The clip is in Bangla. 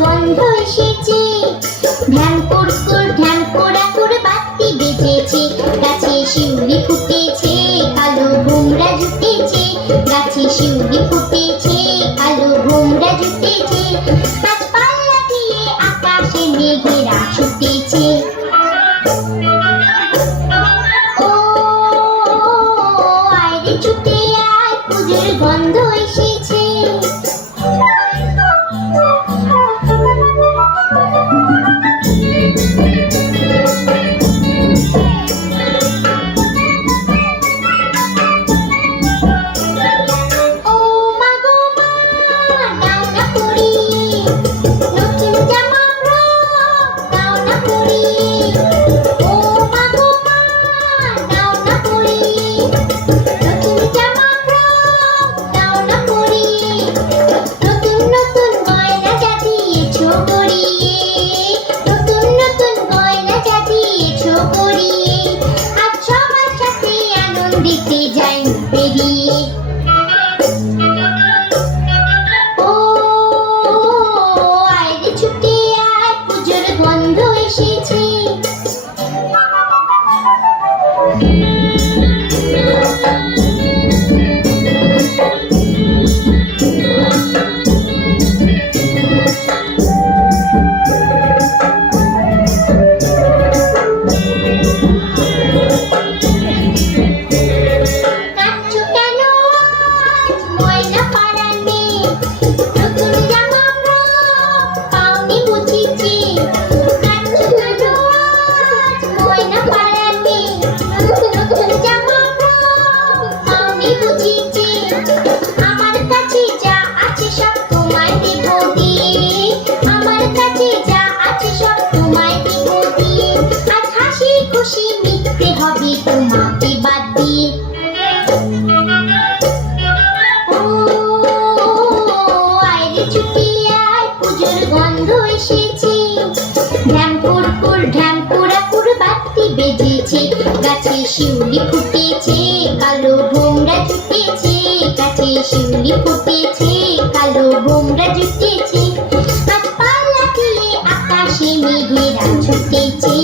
গন্ধ এসেছে, ঢ্যাং কুড়কুড় ঢ্যাং পোড়াকুড় বাতি বেজেছে, গাছে শিউলি ফুটেছে, কালো ভোমরা জুটেছে, গাছে শিউলি ফুটেছে, কালো ভোমরা জুটেছে, গাছপালা দিয়ে আকাশে মেঘেরা ছুটেছে। ও আয়রে ছুটে আয়, পুজোর গন্ধ এসেছে। দিতে যাই বেরিয়ে, ও আয়রে ছুটে আয়, পুজোর গন্ধ এসেছে। তোমাকে বাদ দিয়ে, ও আয়রে ছুটে আয়, পুজোর গন্ধ এসেছে, ঢ্যাং কুড়কুড় ঢ্যাং পোড়াকুড় বাতি বেজেছে, গাছে শিউলি ফুটেছে, কালো ভোমরা জুটেছে, গাছে শিউলি ফুটেছে, কালো ভোমরা জুটেছে, গাছপালা দিয়ে আকাশে মেঘেরা ছুটেছে।